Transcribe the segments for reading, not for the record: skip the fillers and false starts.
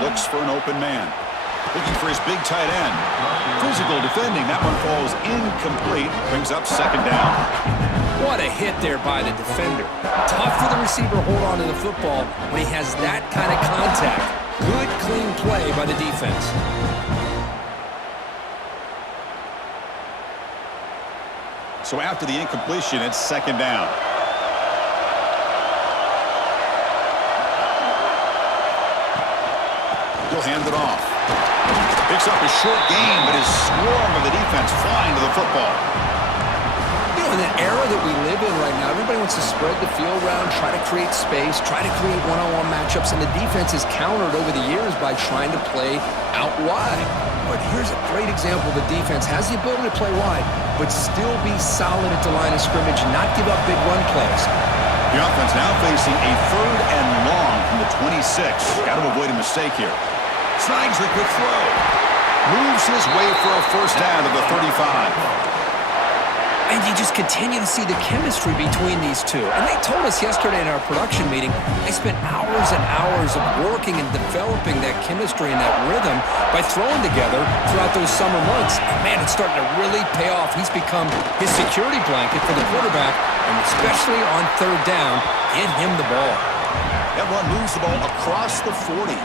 looks for an open man. Looking for his big tight end. Physical defending. That one falls incomplete. Brings up second down. What a hit there by the defender. Tough for the receiver to hold on to the football when he has that kind of contact. Good, clean play by the defense. So after the incompletion, it's second down. He'll hand it off. Picks up a short gain, but his swarm of the defense flying to the football. You know, in that era that we live in right now, everybody wants to spread the field around, try to create space, try to create one-on-one matchups, and the defense is countered over the years by trying to play out wide. But here's a great example. The defense has the ability to play wide, but still be solid at the line of scrimmage, not give up big run plays. The offense now facing a third and long from the 26. Got to avoid a mistake here. Snags a quick throw. Moves his way for a first down to the 35. And you just continue to see the chemistry between these two. And they told us yesterday in our production meeting, they spent hours and hours of working and developing that chemistry and that rhythm by throwing together throughout those summer months. And man, it's starting to really pay off. He's become his security blanket for the quarterback, and especially on third down, get him the ball. That run moves the ball across the 40.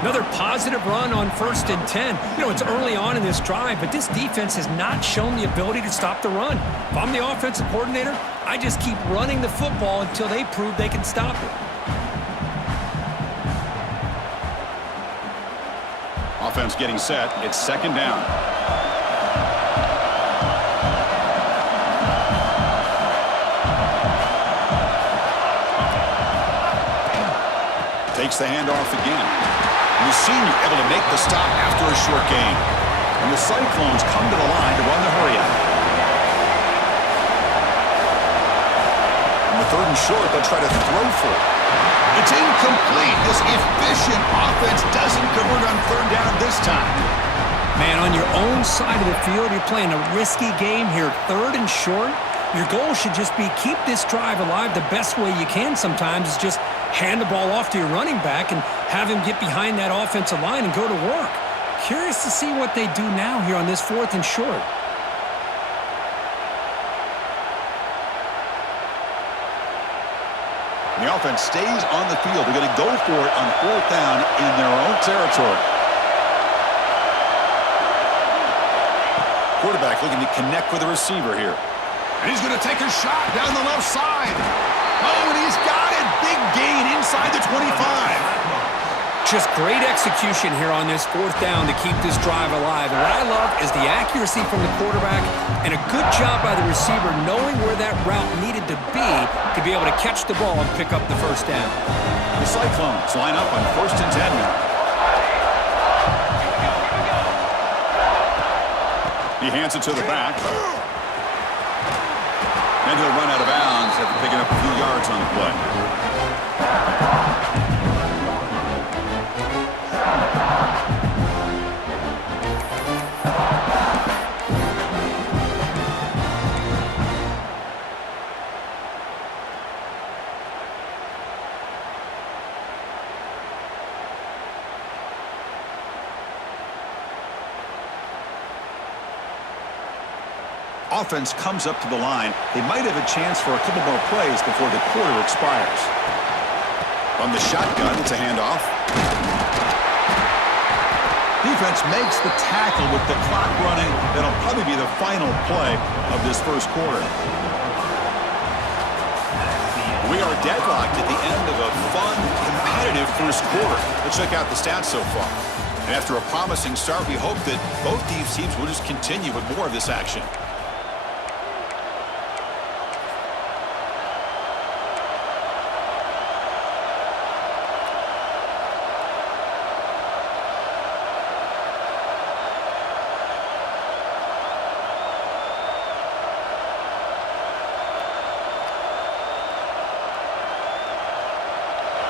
Another positive run on 1st and 10. You know, it's early on in this drive, but this defense has not shown the ability to stop the run. If I'm the offensive coordinator, I just keep running the football until they prove they can stop it. Offense getting set. It's second down. Takes the handoff again. The senior able to make the stop after a short gain. And the Cyclones come to the line to run the hurry-up. On the third and short, they'll try to throw for it. It's incomplete. This efficient offense doesn't convert on third down this time. Man, on your own side of the field, you're playing a risky game here. Third and short, your goal should just be keep this drive alive the best way you can sometimes is just hand the ball off to your running back and have him get behind that offensive line and go to work. Curious to see what they do now here on this 4th and short. The offense stays on the field. They're going to go for it on 4th down in their own territory. Quarterback looking to connect with the receiver here. And he's going to take a shot down the left side. Oh, and he's got it. Big gain inside the 25. Just great execution here on this 4th down to keep this drive alive. And what I love is the accuracy from the quarterback and a good job by the receiver knowing where that route needed to be able to catch the ball and pick up the first down. The Cyclones line up on 1st and 10 now. He hands it to the back. And he'll run out of bounds after picking up a few yards on the play. Offense comes up to the line. They might have a chance for a couple more plays before the quarter expires. On the shotgun, it's a handoff. Defense makes the tackle with the clock running. That'll probably be the final play of this first quarter. We are deadlocked at the end of a fun, competitive first quarter. Let's check out the stats so far. And after a promising start, we hope that both these teams will just continue with more of this action.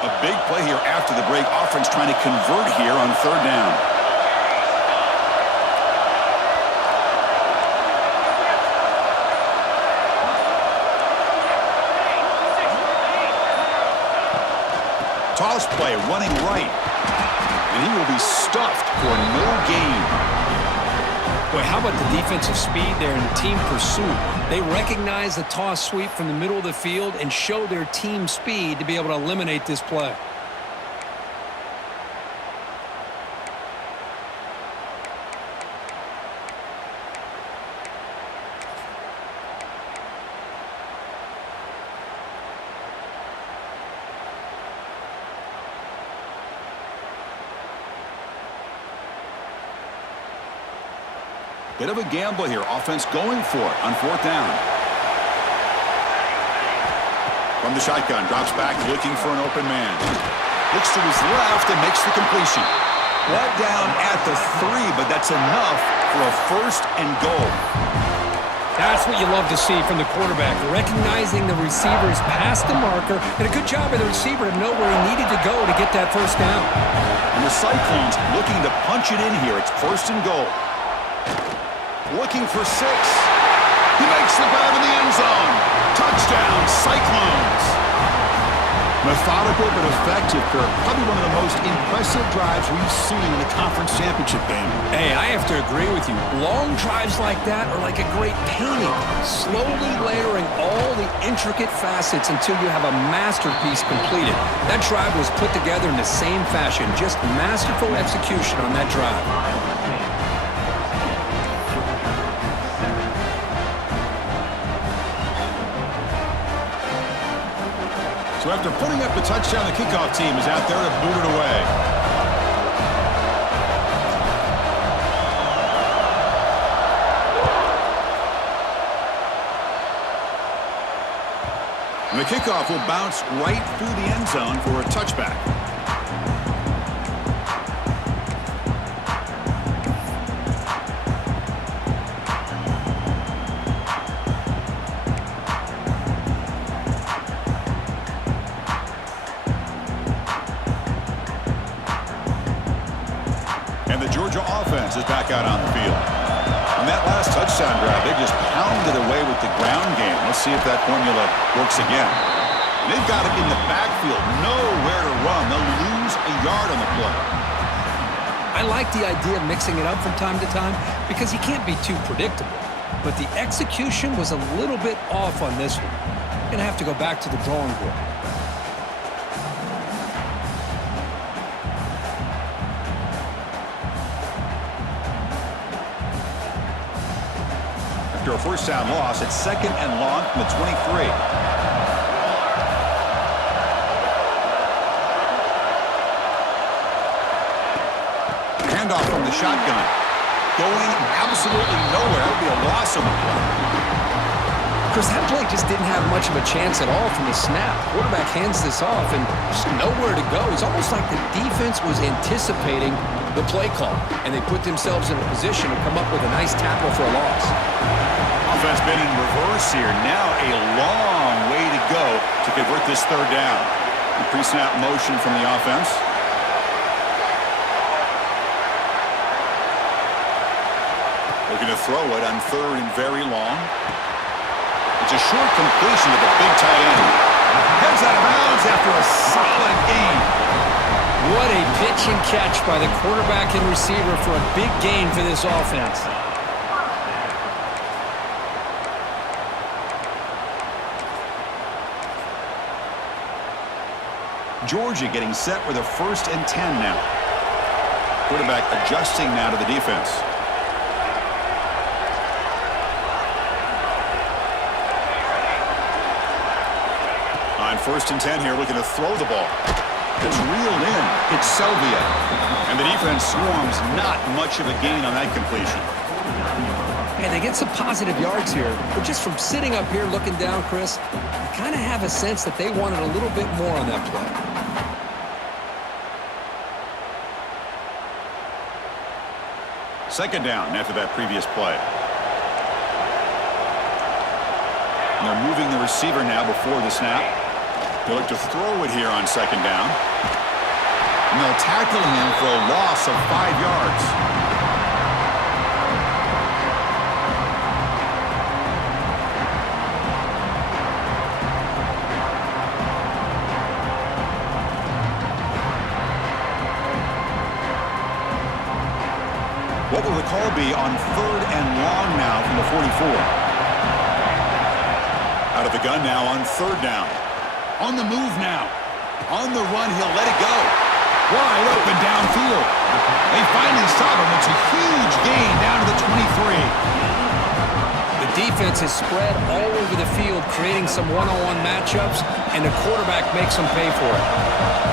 A big play here after the break. Offense trying to convert here on third down. Toss play, running right. and he will be stuffed for no gain. Boy, how about the defensive speed there in team pursuit? They recognize the toss sweep from the middle of the field and show their team speed to be able to eliminate this play. Bit of a gamble here. Offense going for it on 4th down. From the shotgun, drops back, looking for an open man. Looks to his left and makes the completion. Brought down at the 3, but that's enough for a 1st and goal. That's what you love to see from the quarterback, recognizing the receiver's past the marker, and a good job of the receiver to know where he needed to go to get that 1st down. And the Cyclones looking to punch it in here. It's 1st and goal. Looking for 6. He makes the grab in the end zone. Touchdown, Cyclones. Methodical but effective, Kirk. Probably one of the most impressive drives we've seen in the conference championship game. Hey, I have to agree with you. Long drives like that are like a great painting, slowly layering all the intricate facets until you have a masterpiece completed. That drive was put together in the same fashion, just masterful execution on that drive. So after putting up the touchdown, the kickoff team is out there to boot it away. And the kickoff will bounce right through the end zone for a touchback. Is back out on the field. On that last touchdown drive, they just pounded away with the ground game. Let's see if that formula works again. And they've got it in the backfield, nowhere to run. They'll lose a yard on the play. I like the idea of mixing it up from time to time because you can't be too predictable. But the execution was a little bit off on this one. You're going to have to go back to the drawing board. After a 1st down loss, it's 2nd and long from the 23. Handoff from the shotgun. Going absolutely nowhere. That would be a loss on the play. Chris, that play just didn't have much of a chance at all from the snap. Quarterback hands this off and just nowhere to go. It's almost like the defense was anticipating the play call, and they put themselves in a position to come up with a nice tackle for a loss. Offense been in reverse here. Now a long way to go to convert this 3rd down. The pre-snap motion from the offense. Looking to throw it on 3rd and very long. It's a short completion to the big tight end. Heads out of bounds after a solid gain. What a pitch and catch by the quarterback and receiver for a big gain for this offense. Georgia getting set with a 1st and 10 now. Quarterback adjusting now to the defense. On 1st and 10 here, looking to throw the ball. It's reeled in. It's Selvia. And the defense swarms not much of a gain on that completion. And they get some positive yards here, but just from sitting up here looking down, Chris, I kind of have a sense that they wanted a little bit more on that play. 2nd down after that previous play. And they're moving the receiver now before the snap. They look to throw it here on 2nd down. And they'll tackle him for a loss of 5 yards. What will the call be on 3rd and long now from the 44? Out of the gun now on 3rd down. On the move now. On the run, he'll let it go. Wide open downfield. They finally stop him. It's a huge gain down to the 23. The defense is spread all over the field, creating some one-on-one matchups, and the quarterback makes them pay for it.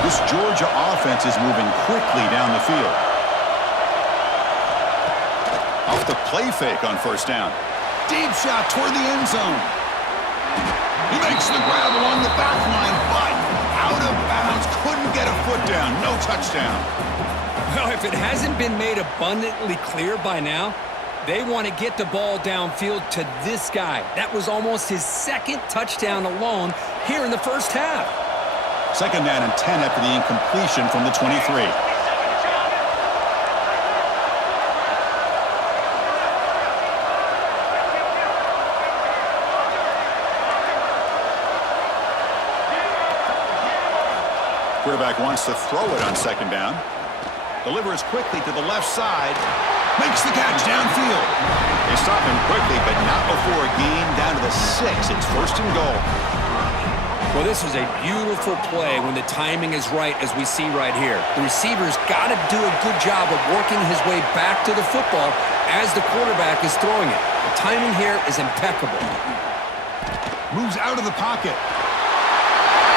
This Georgia offense is moving quickly down the field. Off the play fake on 1st down. Deep shot toward the end zone. He makes the grab along the back line, but out of bounds. Couldn't get a foot down. No touchdown. Well, if it hasn't been made abundantly clear by now, they want to get the ball downfield to this guy. That was almost his 2nd touchdown alone here in the 1st half. 2nd down and 10 after the incompletion from the 23. Quarterback wants to throw it on 2nd down. Delivers quickly to the left side. Makes the catch downfield. They stop him quickly, but not before a gain down to the 6. It's 1st and goal. Well, this is a beautiful play when the timing is right, as we see right here. The receiver's got to do a good job of working his way back to the football as the quarterback is throwing it. The timing here is impeccable. Moves out of the pocket.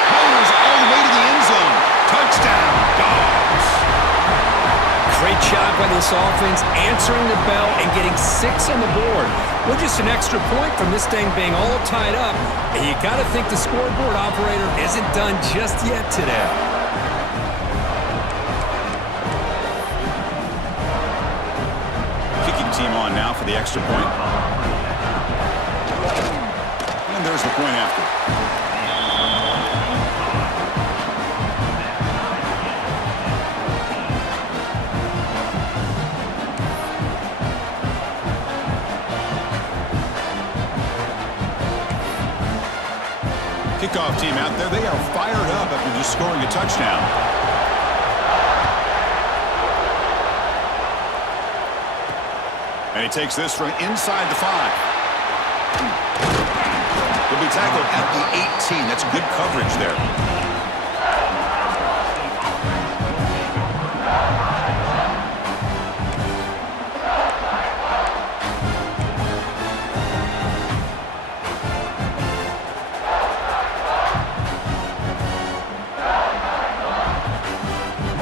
Powers all the way to the end zone. Touchdown, Dogs. Great job by this offense, answering the bell and getting 6 on the board. Well, just an extra point from this thing being all tied up, and you got to think the scoreboard operator isn't done just yet today. Kicking team on now for the extra point. And there's the point after. Kickoff team out there. They are fired up after just scoring a touchdown. And he takes this from inside the 5. He'll be tackled at the 18. That's good coverage there.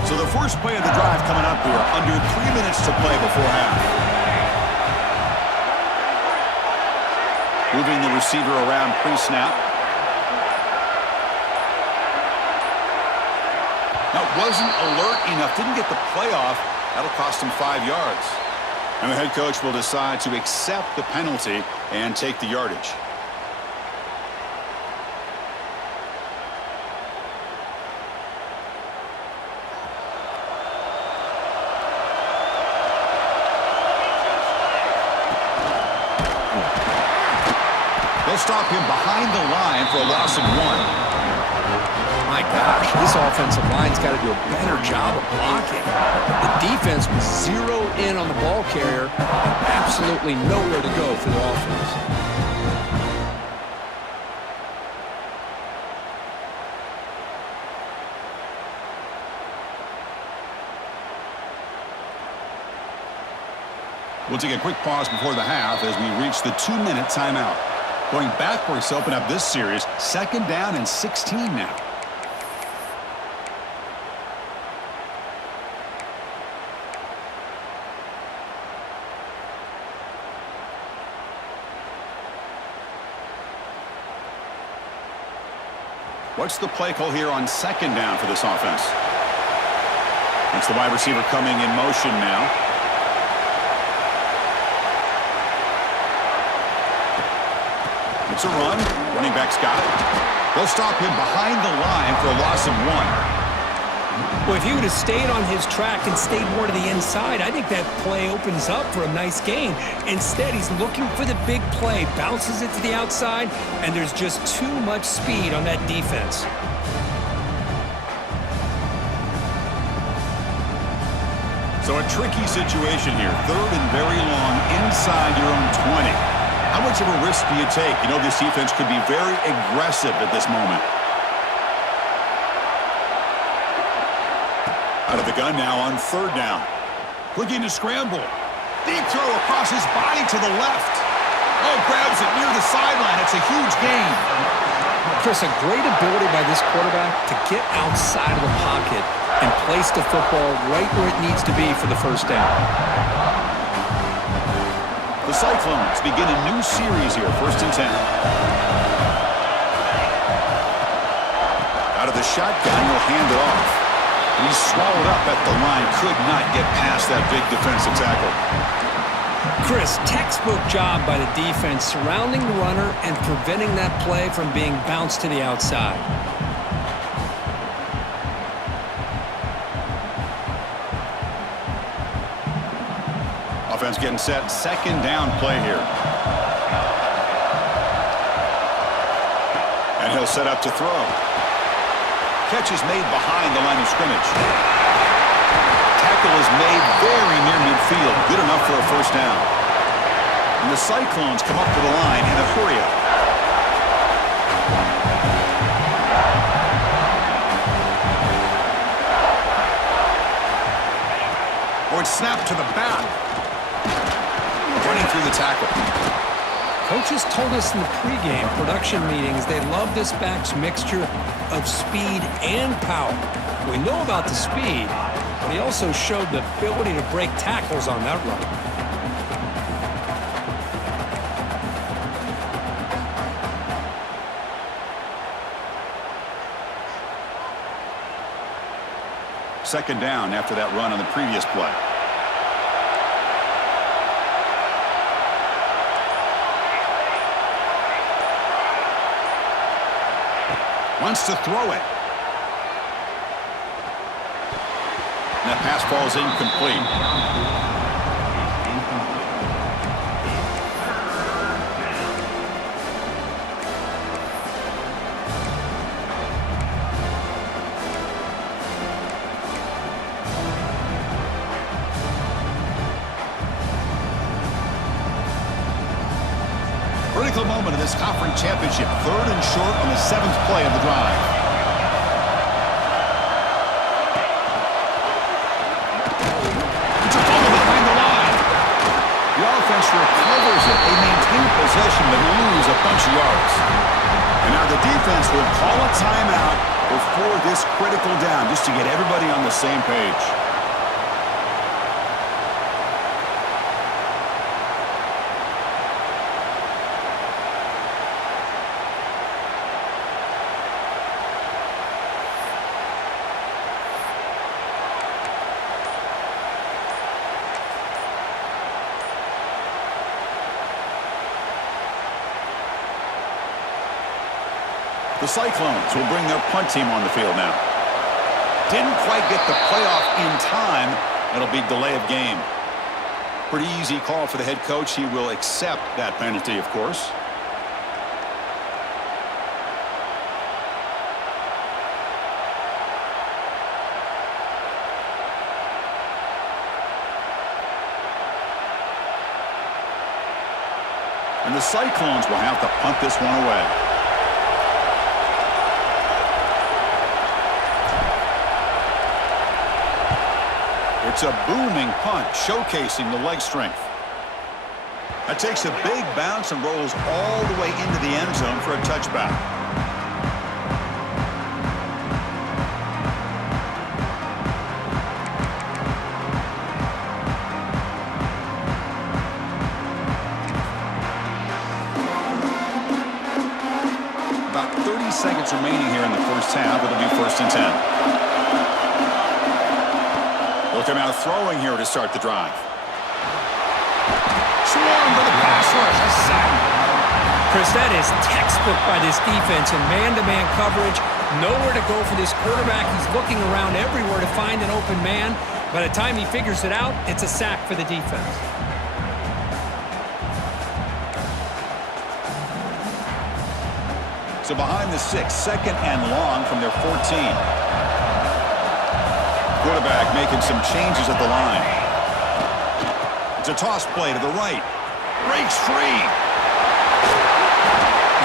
So the first play of the drive coming up here. Under 3 minutes to play before half. Moving the receiver around pre-snap. That wasn't alert enough. Didn't get the play off. That'll cost him 5 yards. And the head coach will decide to accept the penalty and take the yardage. They'll stop him behind the line for a loss of 1. My gosh, this offensive line's got to do a better job of blocking. The defense was zeroed in on the ball carrier and absolutely nowhere to go for the offense. We'll take a quick pause before the half as we reach the 2-minute timeout. Going backwards to open up this series, 2nd down and 16 now. What's the play call here on 2nd down for this offense? It's the wide receiver coming in motion now. It's a run. Running back's got it. They'll stop him behind the line for a loss of 1. Well, if he would have stayed on his track and stayed more to the inside, I think that play opens up for a nice gain. Instead, he's looking for the big play, bounces it to the outside, and there's just too much speed on that defense. So a tricky situation here. 3rd and very long inside your own 20. How much of a risk do you take? You know, this defense could be very aggressive at this moment. Out of the gun now on 3rd down. Looking to scramble. Deep throw across his body to the left. Oh, grabs it near the sideline. It's a huge gain. Chris, a great ability by this quarterback to get outside of the pocket and place the football right where it needs to be for the first down. The Cyclones begin a new series here, 1st and 10. Out of the shotgun, he'll hand it off. And he's swallowed up at the line. Could not get past that big defensive tackle. Chris, textbook job by the defense surrounding the runner and preventing that play from being bounced to the outside. Offense getting set. 2nd down play here. And he'll set up to throw. Catch is made behind the line of scrimmage. Tackle is made very near midfield. Good enough for a 1st down. And the Cyclones come up to the line in a hurry-up. Or it's snapped to the back. Running through the tackle. Coaches told us in the pregame production meetings they love this back's mixture of speed and power. We know about the speed, but he also showed the ability to break tackles on that run. Second down after that run on the previous play. Wants to throw it. And that pass falls incomplete. Critical moment of this conference championship. 3rd and short on the 7th play of the drive. It's a fumble behind the line. The offense recovers it. They maintain possession but lose a bunch of yards. And now the defense will call a timeout before this critical down just to get everybody on the same page. The Cyclones will bring their punt team on the field now. Didn't quite get the playoff in time. It'll be delay of game. Pretty easy call for the head coach. He will accept that penalty, of course. And the Cyclones will have to punt this one away. It's a booming punt, showcasing the leg strength. That takes a big bounce and rolls all the way into the end zone for a touchback. About 30 seconds remaining here in the first half. It'll be 1st and 10. They'll come out throwing here to start the drive. Swarmed by the pass rush. A sack. Chris, that is textbook by this defense in man-to-man coverage. Nowhere to go for this quarterback. He's looking around everywhere to find an open man. By the time he figures it out, it's a sack for the defense. So behind the 6, 2nd and long from their 14. Quarterback making some changes at the line. It's a toss play to the right. Breaks free.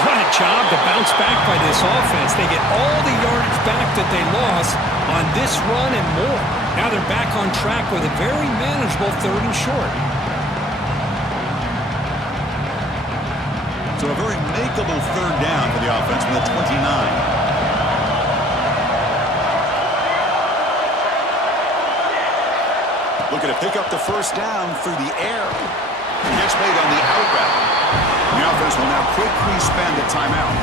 What a job to bounce back by this offense. They get all the yardage back that they lost on this run and more. Now they're back on track with a very manageable 3rd and short. So a very makeable 3rd down for the offense from the 29. Looking to pick up the 1st down through the air. Catch made on the out route. The offense will now quickly spend a timeout.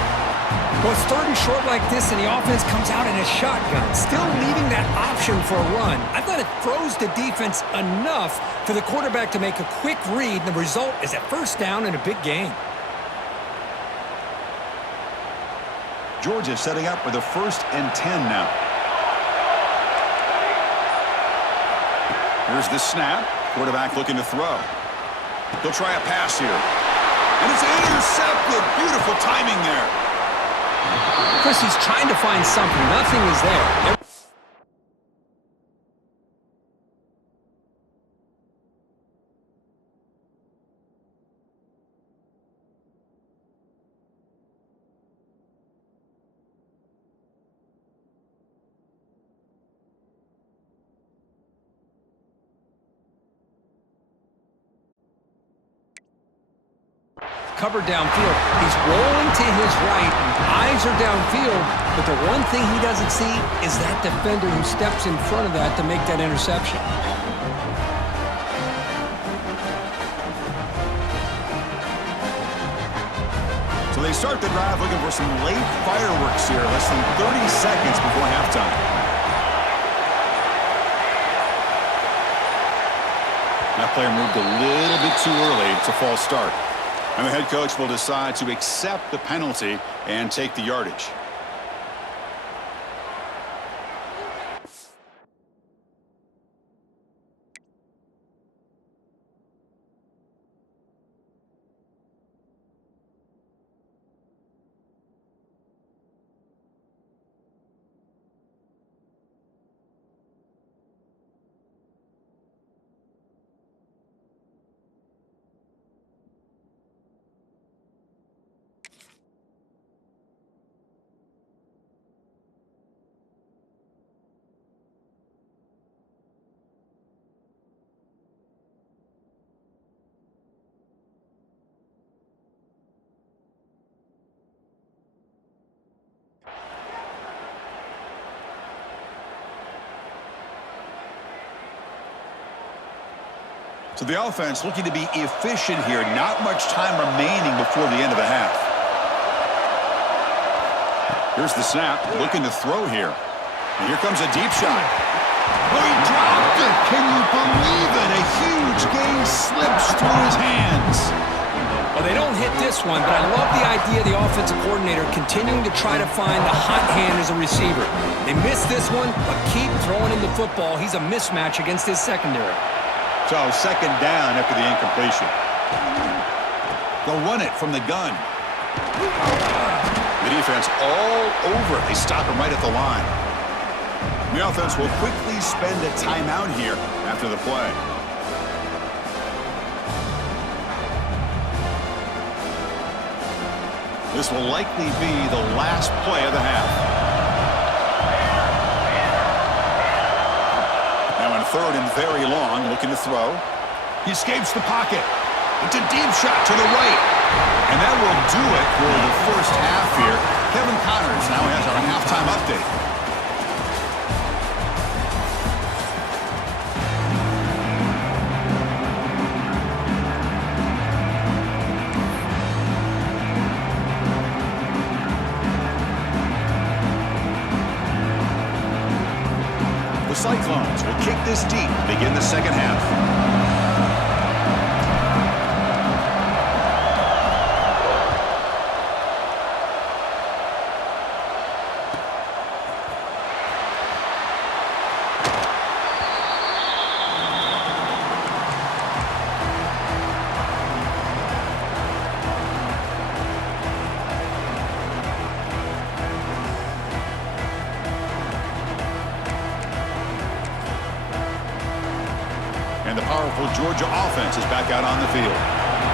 Well, it's 3rd and short like this, and the offense comes out in a shotgun, still leaving that option for a run. I thought it throws the defense enough for the quarterback to make a quick read, and the result is a 1st down and a big gain. Georgia setting up with a 1st and 10 now. Here's the snap. Quarterback looking to throw. He'll try a pass here. And it's intercepted. Beautiful timing there. Chris, he's trying to find something. Nothing is there. Covered downfield. He's rolling to his right. Eyes are downfield, but the one thing he doesn't see is that defender who steps in front of that to make that interception. So they start the drive looking for some late fireworks here. Less than 30 seconds before halftime. That player moved a little bit too early. It's a false start. And the head coach will decide to accept the penalty and take the yardage. So the offense looking to be efficient here. Not much time remaining before the end of the half. Here's the snap. Looking to throw here. And here comes a deep shot. Oh, he dropped it. Can you believe it? A huge gain slips through his hands. Well, they don't hit this one, but I love the idea of the offensive coordinator continuing to try to find the hot hand as a receiver. They missed this one, but keep throwing him the football. He's a mismatch against his secondary. So 2nd down after the incompletion. They'll run it from the gun. The defense all over it. They stop him right at the line. The offense will quickly spend a timeout here after the play. This will likely be the last play of the half. Now in 3rd and very long, looking to throw. He escapes the pocket. It's a deep shot to the right. And that will do it for the 1st half here. Kevin Connors now has our halftime update. The Cyclones will kick this deep, begin the 2nd half. And the powerful Georgia offense is back out on the field.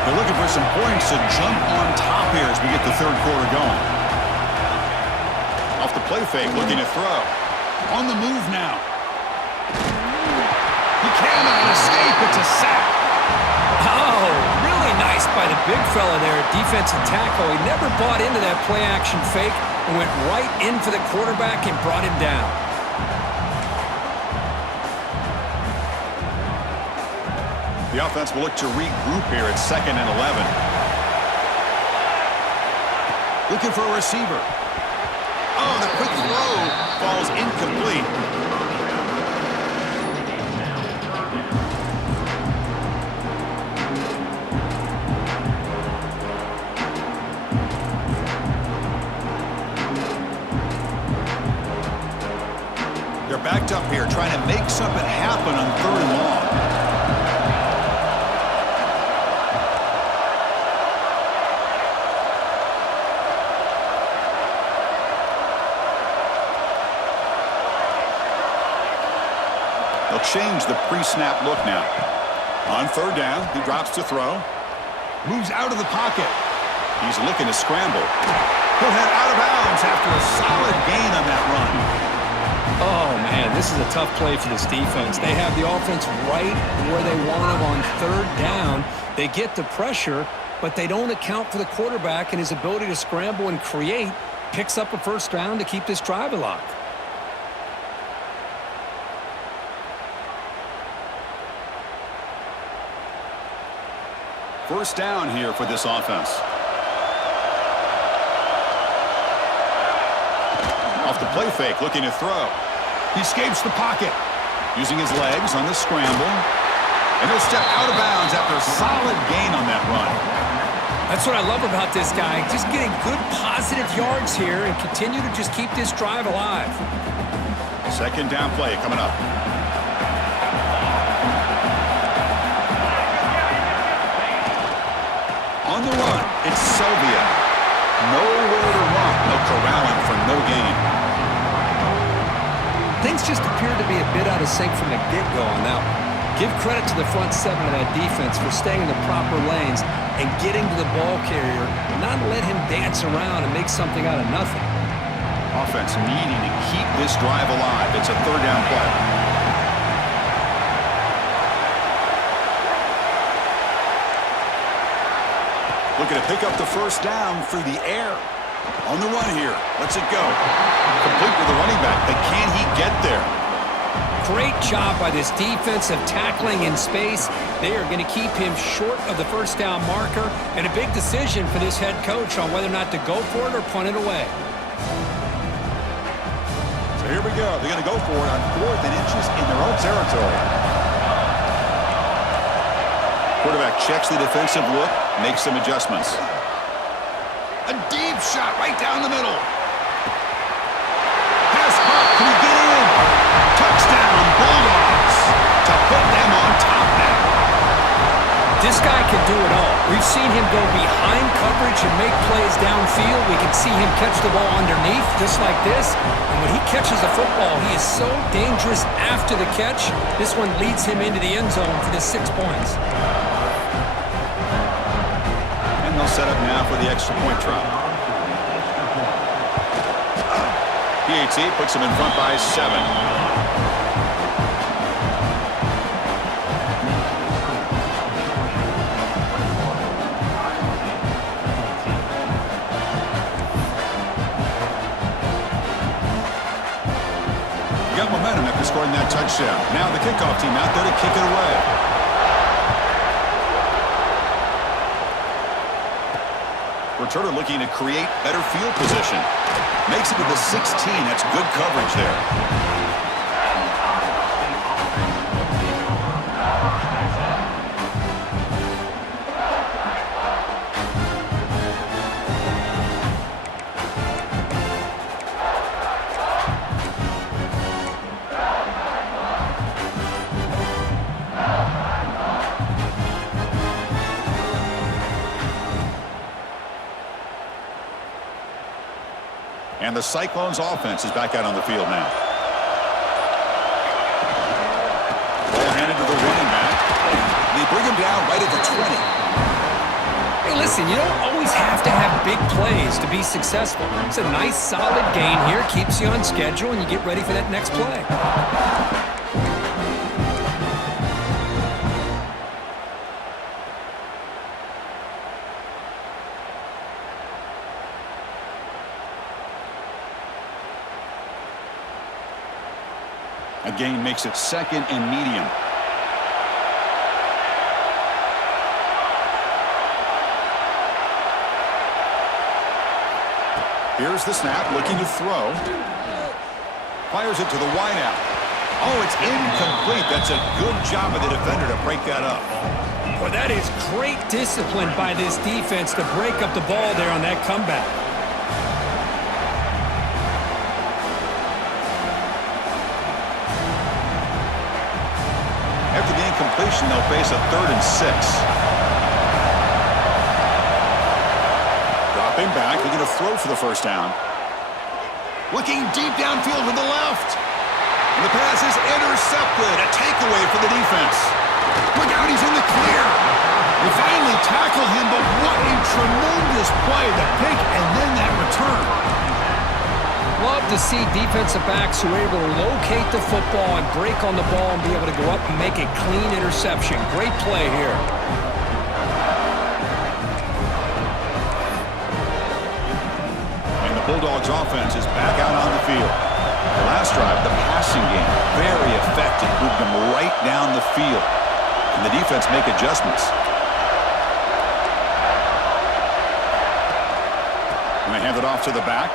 They're looking for some points to jump on top here as we get the third quarter going. Off the play fake, looking to throw. On the move now. He cannot escape. It's a sack. Oh, really nice by the big fella there, defensive tackle. He never bought into that play-action fake and went right in for the quarterback and brought him down. The offense will look to regroup here at 2nd and 11. Looking for a receiver. Oh, the quick throw falls incomplete. They're backed up here trying to make something happen on 3rd and long. They'll change the pre-snap look now. On 3rd down, he drops to throw. Moves out of the pocket. He's looking to scramble. He'll head out of bounds after a solid gain on that run. Oh, man, this is a tough play for this defense. They have the offense right where they want them on 3rd down. They get the pressure, but they don't account for the quarterback and his ability to scramble and create. Picks up a 1st down to keep this drive alive. First down here for this offense. Off the play fake, looking to throw. He escapes the pocket, using his legs on the scramble. And he'll step out of bounds after a solid gain on that run. That's what I love about this guy. Just getting good positive yards here and continue to just keep this drive alive. 2nd down play coming up. On the run, it's Sylvia. Nowhere to run. They'll corral him for no gain. Things just appear to be a bit out of sync from the get-go on that one. Give credit to the front 7 of that defense for staying in the proper lanes and getting to the ball carrier, and not let him dance around and make something out of nothing. Offense needing to keep this drive alive. It's a 3rd down play. Looking to pick up the 1st down through the air. On the run here. Lets it go. Complete with the running back, but can he get there? Great job by this defensive tackling in space. They are going to keep him short of the 1st down marker, and a big decision for this head coach on whether or not to go for it or punt it away. So here we go. They're going to go for it on 4th and inches in their own territory. Quarterback checks the defensive look, makes some adjustments. A deep shot right down the middle. Pass caught. Can he get in? Touchdown, Bulldogs, to put them on top now. This guy can do it all. We've seen him go behind coverage and make plays downfield. We can see him catch the ball underneath, just like this. And when he catches the football, he is so dangerous after the catch. This one leads him into the end zone for the 6 points. And they'll set up now for the extra point try. PAT puts him in front by 7. Got momentum after scoring that touchdown. Now the kickoff team out there to kick it away. Returner looking to create better field position. Makes it to the 16. That's good coverage there. And the Cyclones offense is back out on the field now. Ball handed to the running back. bring him down right at the 20. Hey, listen, you don't always have to have big plays to be successful. It's a nice, solid gain here. Keeps you on schedule, and you get ready for that next play. A gain makes it 2nd and medium. Here's the snap, looking to throw. Fires it to the wideout. Oh, it's incomplete. That's a good job of the defender to break that up. Well, that is great discipline by this defense to break up the ball there on that comeback. After the incompletion, they'll face a 3rd and 6. Dropping back, looking to throw for the first down. Looking deep downfield to the left. And the pass is intercepted. A takeaway for the defense. Look out, he's in the clear. They finally tackled him, but what a tremendous play. The pick and then that return. Love to see defensive backs who are able to locate the football and break on the ball and be able to go up and make a clean interception. Great play here. And the Bulldogs offense is back out on the field. The last drive, the passing game, very effective. Moved them right down the field. And the defense make adjustments. And they hand it off to the back.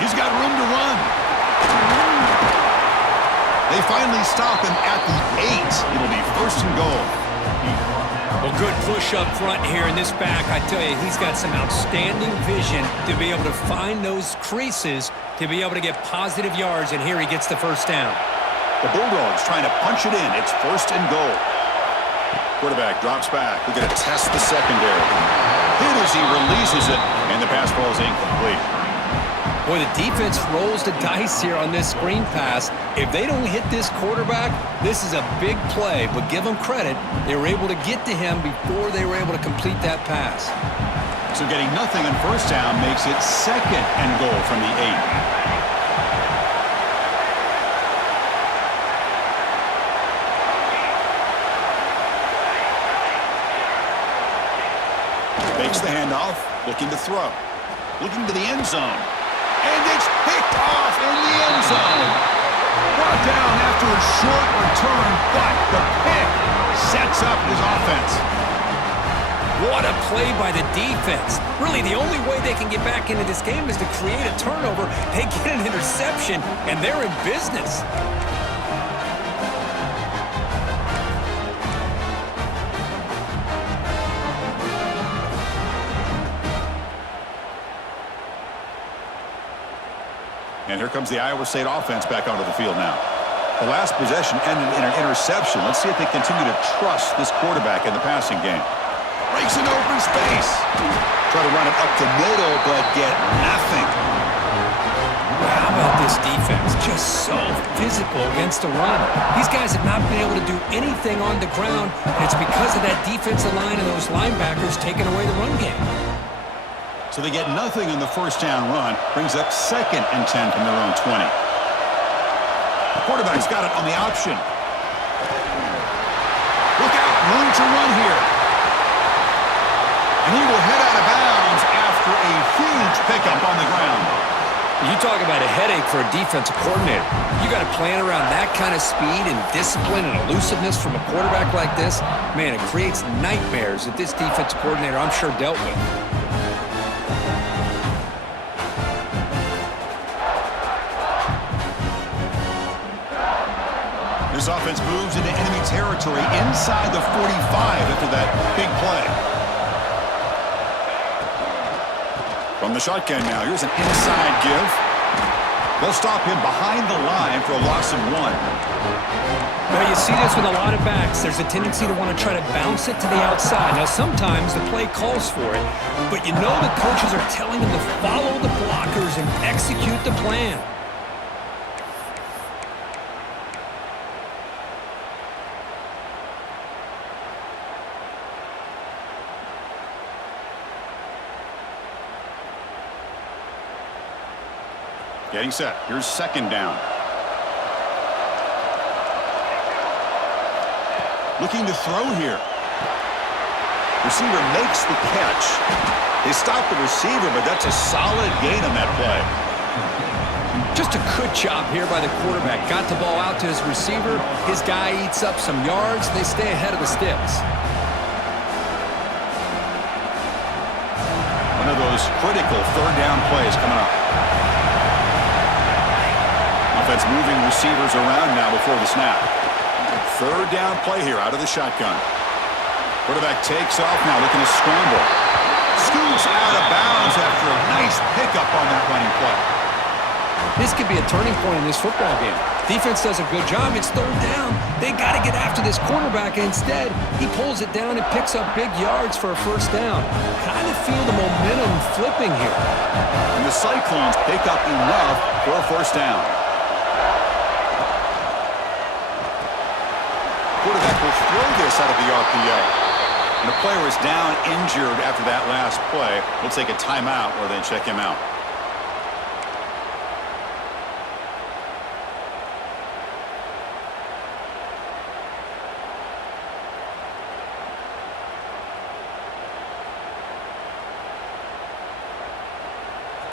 He's got room to run. They finally stop him at the 8. It'll be 1st and goal. Well, good push up front here in this back. I tell you, he's got some outstanding vision to be able to find those creases to be able to get positive yards, and here he gets the first down. The Bulldogs trying to punch it in. It's 1st and goal. Quarterback drops back. We're going to test the secondary. Hit as he releases it, and the pass ball is incomplete. Boy, the defense rolls the dice here on this screen pass. If they don't hit this quarterback, this is a big play. But give them credit, they were able to get to him before they were able to complete that pass. So getting nothing on first down makes it 2nd and goal from the 8. Fakes the handoff, looking to throw. Looking to the end zone. And it's picked off in the end zone. Brought down after a short return, but the pick sets up his offense. What a play by the defense. Really, the only way they can get back into this game is to create a turnover. They get an interception, and they're in business. And here comes the Iowa State offense back onto the field now. The last possession ended in an interception. Let's see if they continue to trust this quarterback in the passing game. Breaks into open space. Try to run it up the middle, but get nothing. How about this defense? Just so physical against the run. These guys have not been able to do anything on the ground, and it's because of that defensive line and those linebackers taking away the run game. So they get nothing on the first down run. Brings up 2nd and 10 from their own 20. The quarterback's got it on the option. Look out, room to run here. And he will head out of bounds after a huge pickup on the ground. You talk about a headache for a defensive coordinator. You got to plan around that kind of speed and discipline and elusiveness from a quarterback like this. Man, it creates nightmares that this defensive coordinator, I'm sure, dealt with. This offense moves into enemy territory inside the 45 after that big play. From the shotgun now, here's an inside give. They'll stop him behind the line for a loss of 1. Now, you see this with a lot of backs. There's a tendency to want to try to bounce it to the outside. Now, sometimes the play calls for it, but you know the coaches are telling them to follow the blockers and execute the plan. Getting set. Here's second down. Looking to throw here. Receiver makes the catch. They stop the receiver, but that's a solid gain on that play. Just a good job here by the quarterback. Got the ball out to his receiver. His guy eats up some yards. They stay ahead of the sticks. One of those critical third down plays coming up. Offense moving receivers around now before the snap. Third down play here out of the shotgun. Quarterback takes off now, looking to scramble. Scoots out of bounds after a nice pickup on that running play. This could be a turning point in this football game. Defense does a good job. It's third down. They got to get after this quarterback. Instead, he pulls it down and picks up big yards for a first down. Kind of feel the momentum flipping here. And the Cyclones pick up enough for a first down. Quarterback will throw this out of the RPO. And the player is down injured after that last play. We'll take a timeout or then check him out.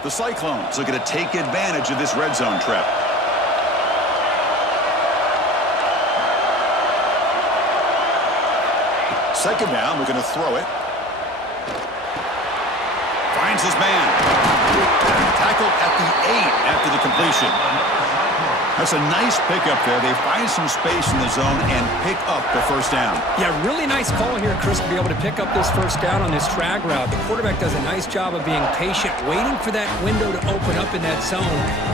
The Cyclones looking to take advantage of this red zone trip. Second down, we're going to throw it. Finds his man. Tackled at the 8 after the completion. That's a nice pickup there. They find some space in the zone and pick up the first down. Yeah, really nice call here, Chris, to be able to pick up this first down on this drag route. The quarterback does a nice job of being patient, waiting for that window to open up in that zone,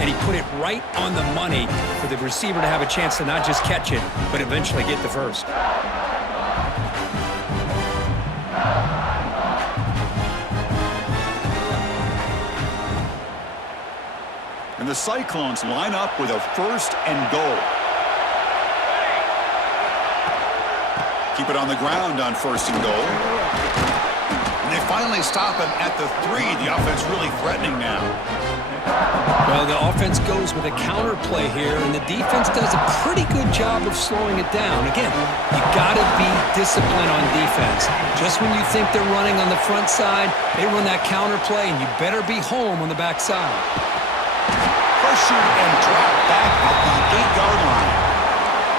and he put it right on the money for the receiver to have a chance to not just catch it, but eventually get the first. And the Cyclones line up with a first and goal. Keep it on the ground on first and goal. And they finally stop him at the 3. The offense really threatening now. Well, the offense goes with a counter play here, and the defense does a pretty good job of slowing it down. Again, you got to be disciplined on defense. Just when you think they're running on the front side, they run that counter play, and you better be home on the back side. Pressured and dropped back at the 8-yard line.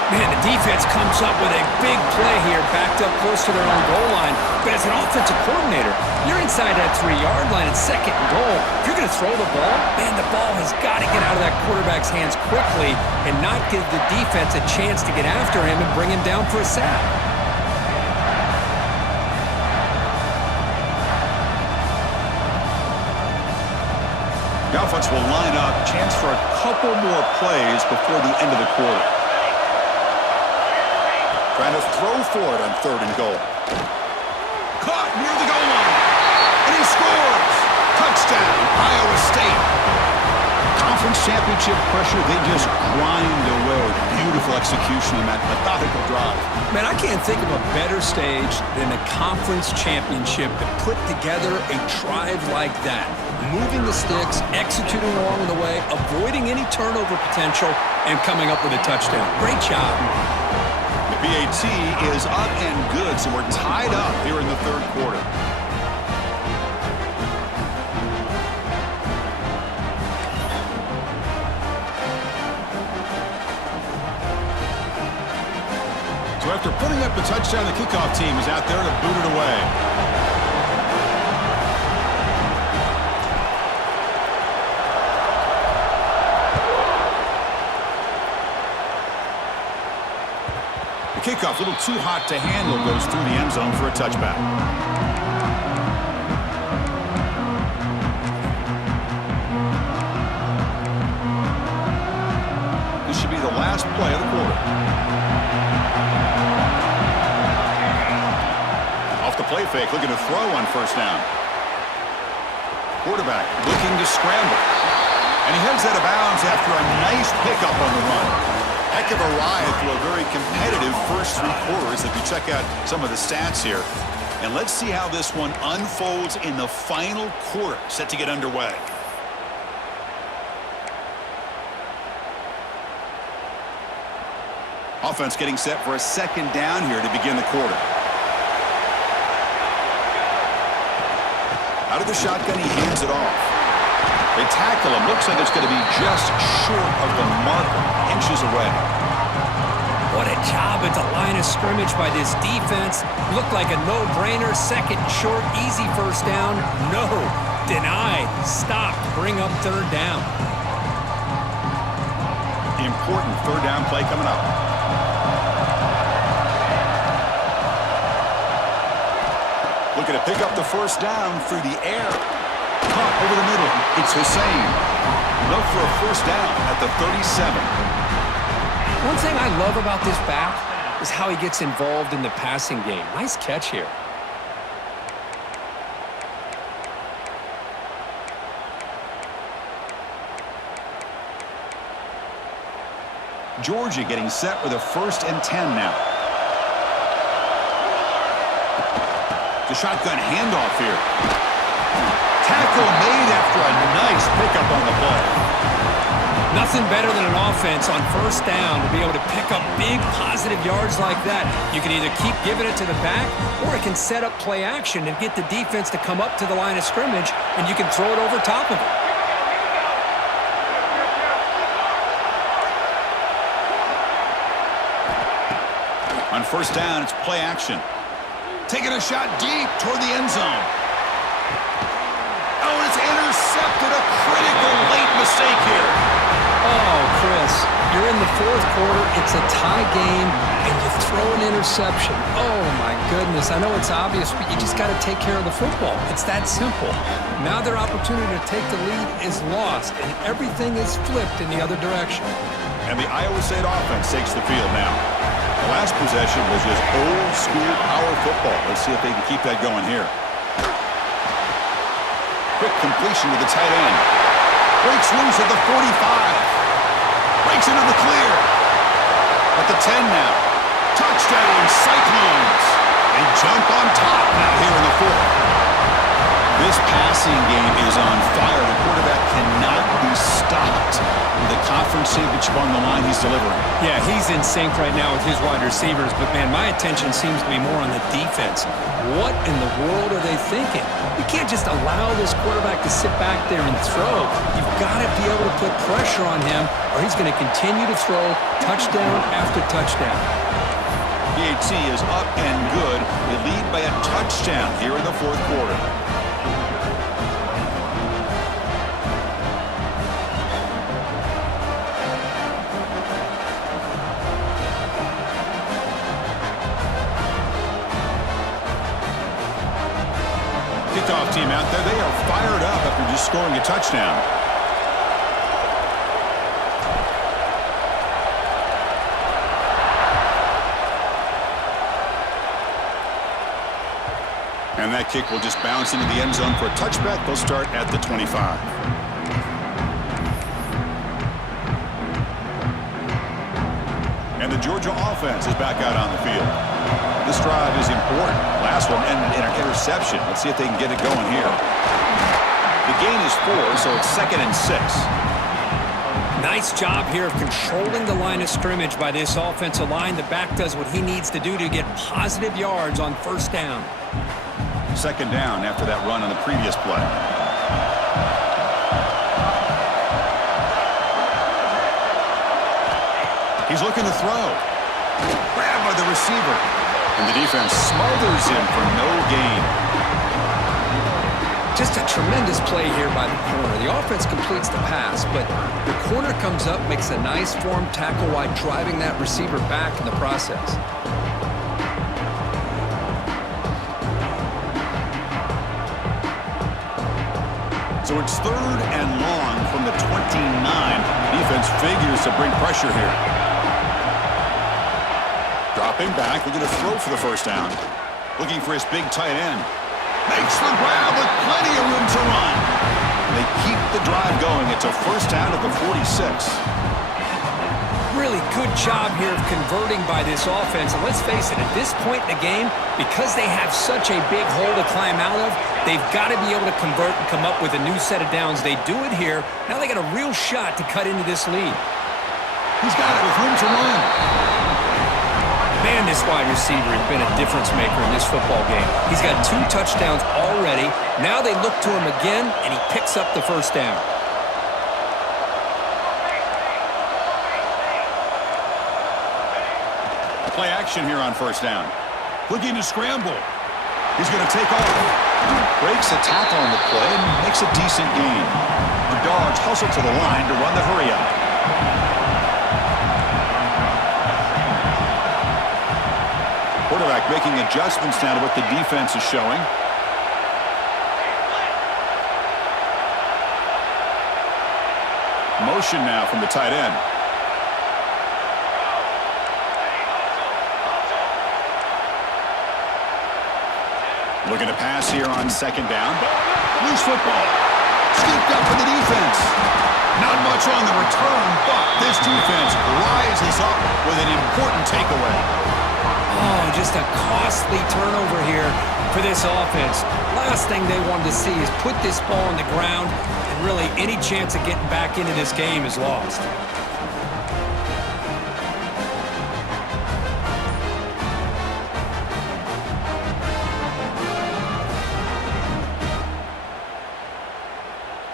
Man, the defense comes up with a big play here, backed up close to their own goal line. But as an offensive coordinator, you're inside that 3-yard line at second and goal. If you're going to throw the ball, man, the ball has got to get out of that quarterback's hands quickly and not give the defense a chance to get after him and bring him down for a sack. The offense will line up, chance for a couple more plays before the end of the quarter. Trying to throw for it on third and goal. Caught near the goal line. And he scores. Touchdown, Iowa State. Conference championship pressure, they just grind away. Beautiful execution on that methodical drive. Man, I can't think of a better stage than the conference championship to put together a drive like that. Moving the sticks, executing along the way, avoiding any turnover potential, and coming up with a touchdown. Great job. The PAT is up and good, so we're tied up here in the third quarter. So after putting up the touchdown, the kickoff team is out there to boot it away. Kickoff, a little too hot to handle, goes through the end zone for a touchback. This should be the last play of the quarter. Off the play fake, looking to throw on first down. Quarterback looking to scramble. And he heads out of bounds after a nice pickup on the run. Heck of a ride through a very competitive first 3 quarters if you check out some of the stats here. And let's see how this one unfolds in the final quarter, set to get underway. Offense getting set for a second down here to begin the quarter. Out of the shotgun, he hands it off. They tackle him. Looks like it's going to be just short of the marker, inches away. What a job at the line of scrimmage by this defense. Looked like a no-brainer. Second and short, easy first down. No, deny, stop, bring up third down. Important third down play coming up. Looking to pick up the first down through the air. Caught over the middle. It's Hussein. Look for a first down at the 37. One thing I love about this back is how he gets involved in the passing game. Nice catch here. Georgia getting set with a 1st and 10 now. The shotgun handoff here. Tackle made after a nice pickup on the ball. Nothing better than an offense on first down to be able to pick up big positive yards like that. You can either keep giving it to the back, or it can set up play action and get the defense to come up to the line of scrimmage, and you can throw it over top of it. On first down, it's play action. Taking a shot deep toward the end zone. Oh, and it's intercepted. A critical late mistake here. Oh, Chris, you're in the fourth quarter. It's a tie game, and you throw an interception. Oh, my goodness. I know it's obvious, but you just got to take care of the football. It's that simple. Now their opportunity to take the lead is lost, and everything is flipped in the other direction. And the Iowa State offense takes the field now. The last possession was just old-school power football. Let's see if they can keep that going here. Quick completion to the tight end. Breaks loose at the 45. Breaks into the clear. At the 10 now. Touchdown, Cyclones. They jump on top now here in the fourth. This passing game is on fire. The quarterback cannot be stopped. With the conference championship on the line, he's delivering. Yeah, he's in sync right now with his wide receivers, but, man, my attention seems to be more on the defense. What in the world are they thinking? You can't just allow this quarterback to sit back there and throw. You've got to be able to put pressure on him, or he's going to continue to throw touchdown after touchdown. PAT is up and good. They lead by a touchdown here in the fourth quarter. Kickoff team out there. They are fired up after just scoring a touchdown. And that kick will just bounce into the end zone for a touchback. They'll start at the 25. And the Georgia offense is back out on the field. This drive is important. Last one ended in an interception. Let's see if they can get it going here. The gain is 4, so it's 2nd and 6. Nice job here of controlling the line of scrimmage by this offensive line. The back does what he needs to do to get positive yards on first down. 2nd down after that run on the previous play. He's looking to throw. Grabbed by the receiver. And the defense smothers him for no gain. Just a tremendous play here by the corner. The offense completes the pass, but the corner comes up, makes a nice form tackle while driving that receiver back in the process. So it's 3rd and long from the 29. Defense figures to bring pressure here. Dropping back, looking to throw for the first down. Looking for his big tight end. Makes the grab with plenty of room to run. They keep the drive going. It's a first down at the 46. Really good job here of converting by this offense. And let's face it, at this point in the game, because they have such a big hole to climb out of, they've got to be able to convert and come up with a new set of downs. They do it here. Now they got a real shot to cut into this lead. He's got it with room to run. Man, this wide receiver has been a difference maker in this football game. He's got 2 touchdowns already. Now they look to him again, and he picks up the first down. Play action here on first down. Looking to scramble. He's going to take off. Breaks a tackle on the play and makes a decent gain. The Dogs hustle to the line to run the hurry-up. Quarterback making adjustments now to what the defense is showing. Motion now from the tight end. Looking to pass here on second down. Loose football. Scooped up for the defense. Not much on the return, but this defense rises up with an important takeaway. Oh, just a costly turnover here for this offense. Last thing they wanted to see is put this ball on the ground, and really any chance of getting back into this game is lost.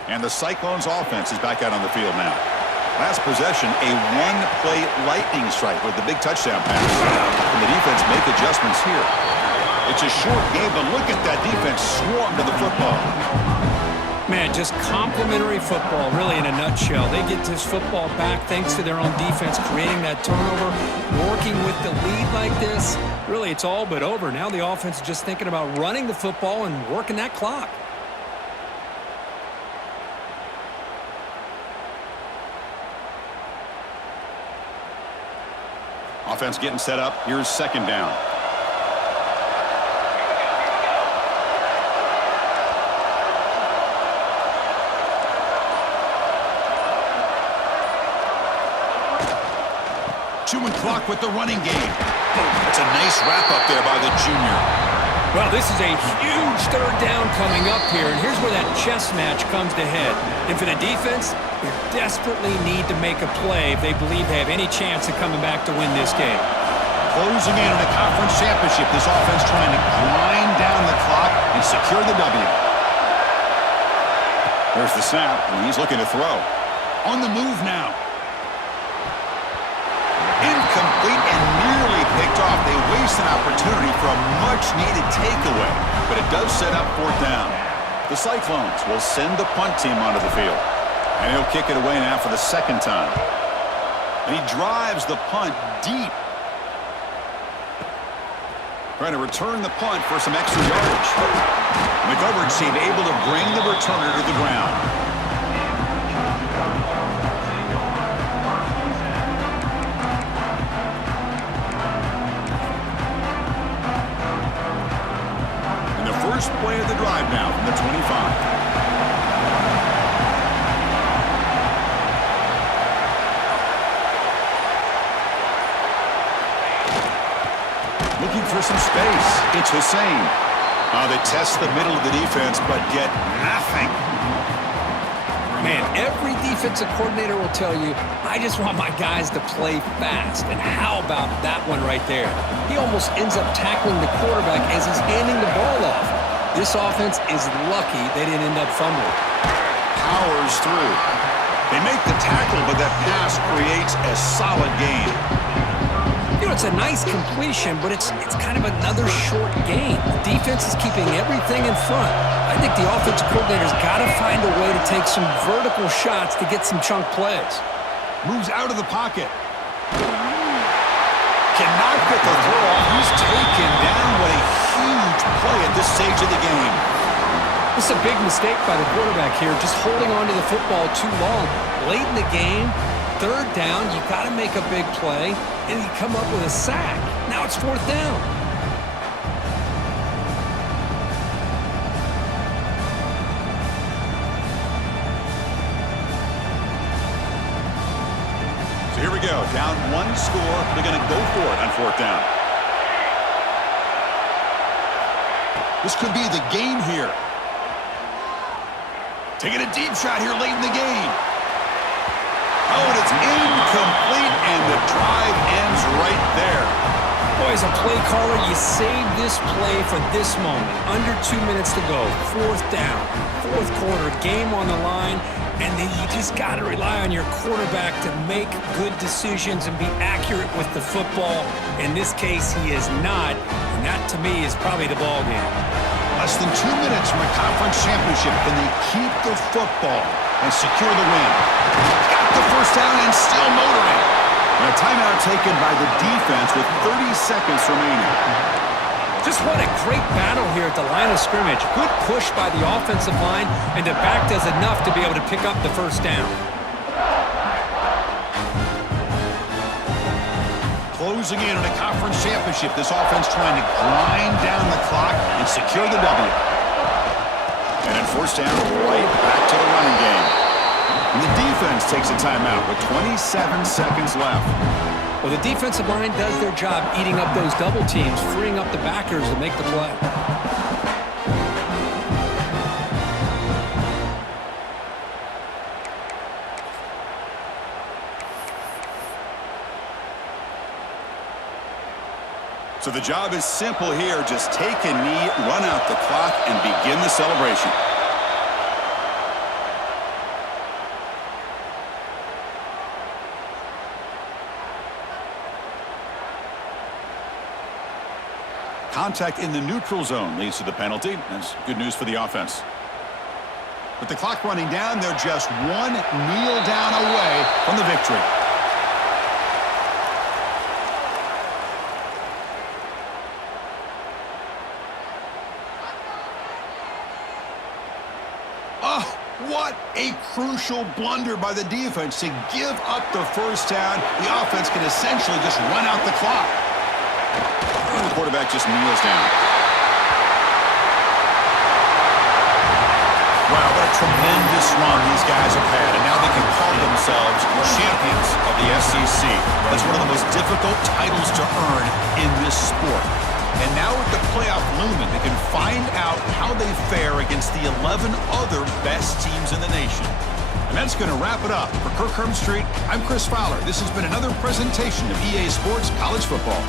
And the Cyclones offense is back out on the field now. Last possession, a one-play lightning strike with the big touchdown pass. And the defense make adjustments here. It's a short game, but look at that defense swarm to the football. Man, just complimentary football, really, in a nutshell. They get this football back thanks to their own defense creating that turnover, working with the lead like this. Really, it's all but over. Now the offense is just thinking about running the football and working that clock. Offense getting set up. Here's second down. Chewing clock with the running game. That's a nice wrap-up there by the junior. Well, this is a huge third down coming up here, and here's where that chess match comes to head. And for the defense, they desperately need to make a play if they believe they have any chance of coming back to win this game. Closing in on a conference championship, this offense trying to grind down the clock and secure the W. There's the snap, and he's looking to throw. On the move now. Incomplete and nearly picked off. They waste an opportunity for a much-needed takeaway, but it does set up fourth down. The Cyclones will send the punt team onto the field, and he'll kick it away now for the second time. And he drives the punt deep. Trying to return the punt for some extra yardage. McGovern seemed able to bring the returner to the ground. And the first play of the drive now from the 25. Looking for some space. It's Hussein. They test the middle of the defense, but get nothing. Man, every defensive coordinator will tell you, I just want my guys to play fast. And how about that one right there? He almost ends up tackling the quarterback as he's handing the ball off. This offense is lucky they didn't end up fumbling. Powers through. They make the tackle, but that pass creates a solid gain. You know, it's a nice completion, but it's kind of another short game. The defense is keeping everything in front. I think the offensive coordinator's got to find a way to take some vertical shots to get some chunk plays. Moves out of the pocket. Cannot get the throw off. He's taken down. What a huge play at this stage of the game. This is a big mistake by the quarterback here, just holding on to the football too long. Late in the game, third down, you got to make a big play, and you come up with a sack. Now it's fourth down. So here we go. Down one score. They're going to go for it on fourth down. This could be the game here. Taking a deep shot here late in the game. Oh, and it's incomplete, and the drive ends right there. Boy, as a play caller, you save this play for this moment. Under 2 minutes to go, fourth down, fourth quarter, game on the line, and then you just got to rely on your quarterback to make good decisions and be accurate with the football. In this case, he is not, and that to me is probably the ball game. Less than 2 minutes from a conference championship. Can they keep the football and secure the win? Got the first down and still motoring. And a timeout taken by the defense with 30 seconds remaining. Just what a great battle here at the line of scrimmage. Good push by the offensive line, and the back does enough to be able to pick up the first down. Closing in on a conference championship, this offense trying to grind down the clock and secure the W. And then forced down right back to the running game. And the defense takes a timeout with 27 seconds left. Well, the defensive line does their job eating up those double teams, freeing up the backers to make the play. So the job is simple here. Just take a knee, run out the clock, and begin the celebration. Contact in the neutral zone leads to the penalty. That's good news for the offense. With the clock running down, they're just one kneel down away from the victory. Oh, what a crucial blunder by the defense to give up the first down. The offense can essentially just run out the clock. And the quarterback just kneels down. Wow, what a tremendous run these guys have had, and now they can call themselves champions of the SEC. That's one of the most difficult titles to earn in this sport. And now with the playoff looming, they can find out how they fare against the 11 other best teams in the nation. And that's going to wrap it up. For Kirk Herbstreit, I'm Chris Fowler. This has been another presentation of EA Sports College Football.